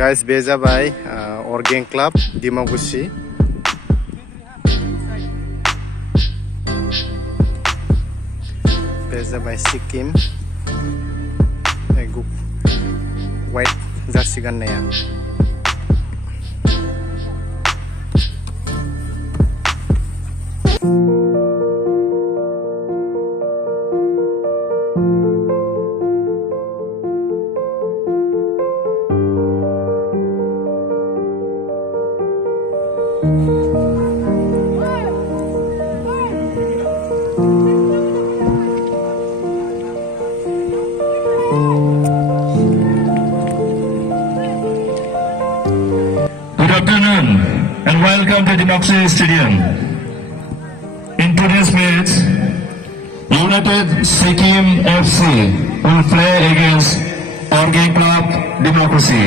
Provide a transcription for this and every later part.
Guys, bे जाबाय अर्गें club Dimakuchi बे जाबाय Sikkim white जार्सि गाननाया Good afternoon and welcome to Democracy Stadium. In today's match, United Sikkim FC will play against Orgeng Club Democracy.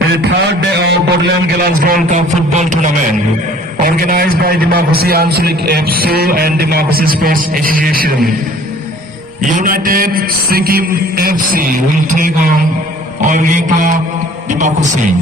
A third day of Portland Gallants World Cup football tournament organized by Democracy Anchalik FC and Democracy Sports Association. United Sikkim FC will take on Orgeng Club Democracy.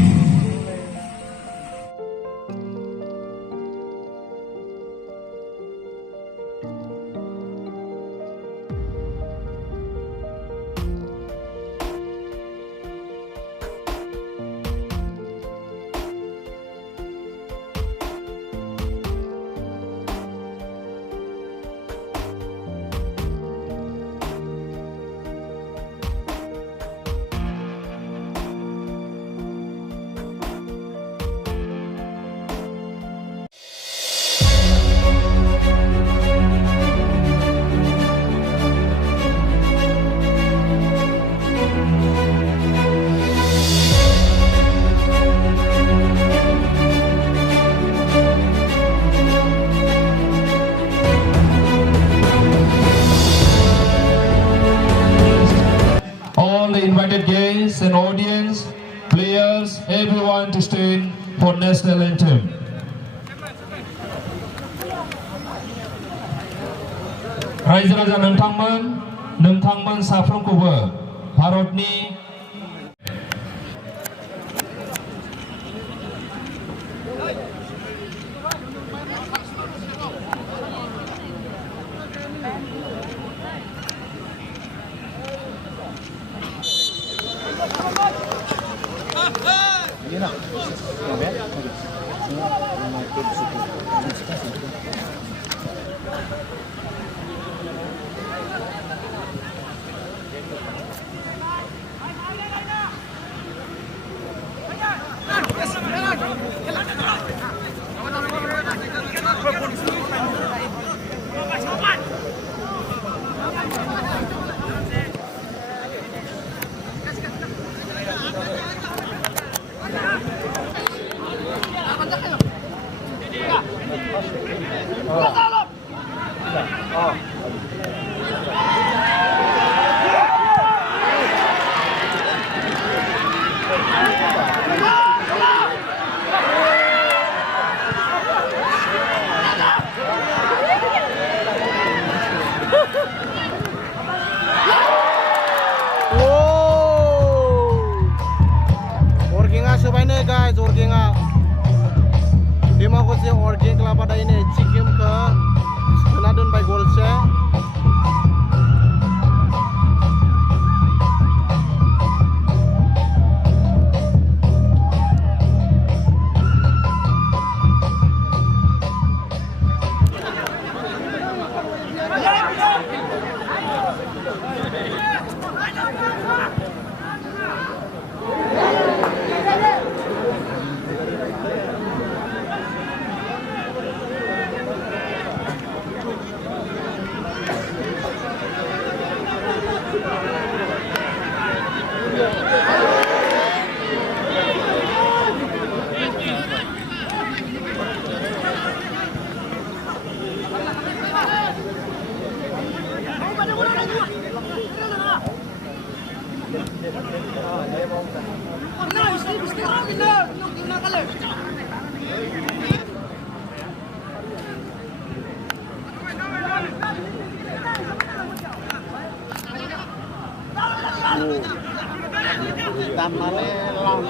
Invited guests and audience, players, everyone to stand for national anthem. रायजो राजा नोंथांमोन साफ्रोमखौबो भारतनि guys, Orgenga Democracy Orgeng Club ada ini Sikkim ke Senadun by Golse. Tanane lang.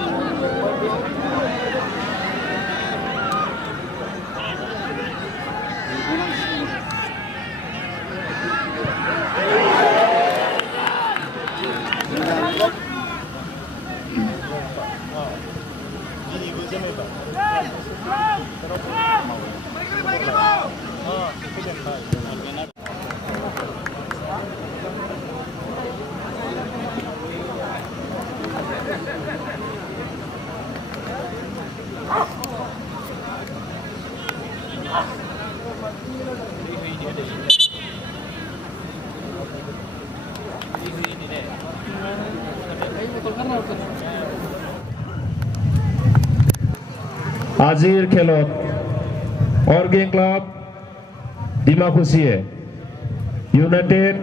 আজিৰ খেলত অৰ্গেং club ডিমাকুছিয়ে United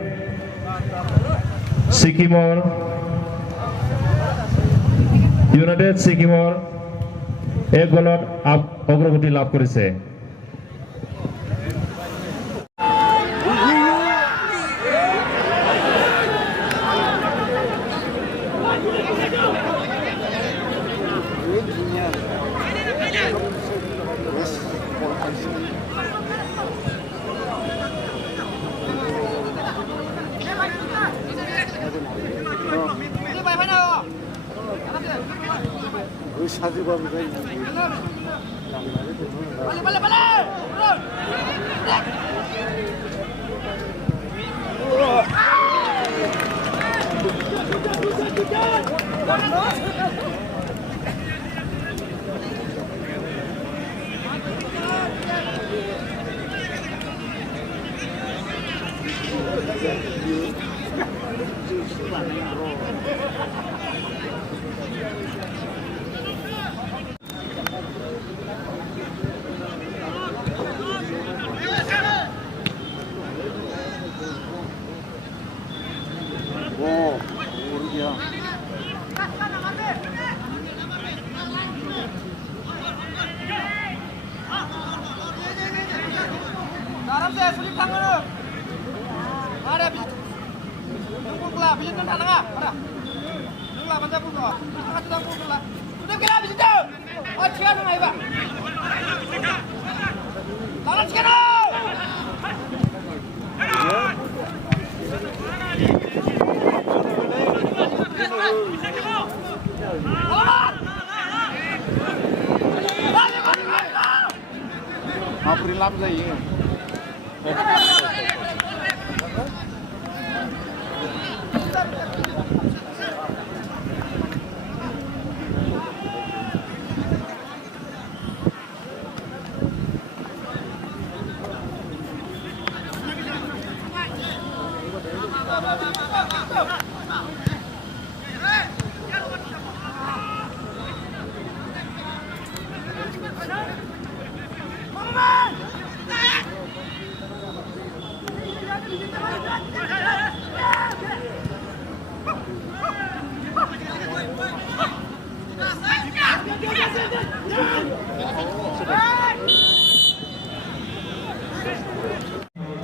ছিকিমৰ এক গলত অগ্ৰগতি লাভ কৰিছে। April lắm rồi.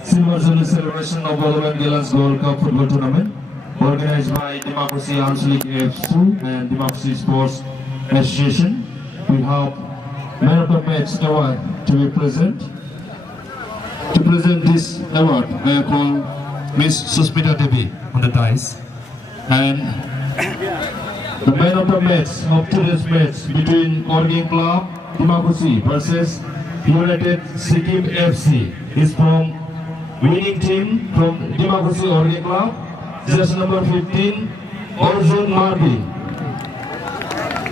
Silver Jubilee celebration of Bhagavan Gilans Gold Cup Football Tournament organized by Democracy Anshalik AF2 and Democracy Sports Association. We have Man of the Match award to be present. To present this award, I call Miss Susmita Devi on the dice. And the man of the match of today's match between Orging Club Democracy versus United Sikkim FC is from winning team from Democracy Orging Club, jersey number 15, Arjun Mardi.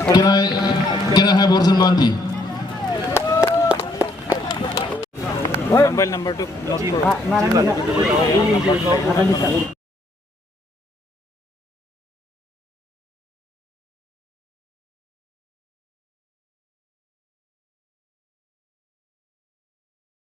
Can I have Arjun Mardi? Mobile number 2.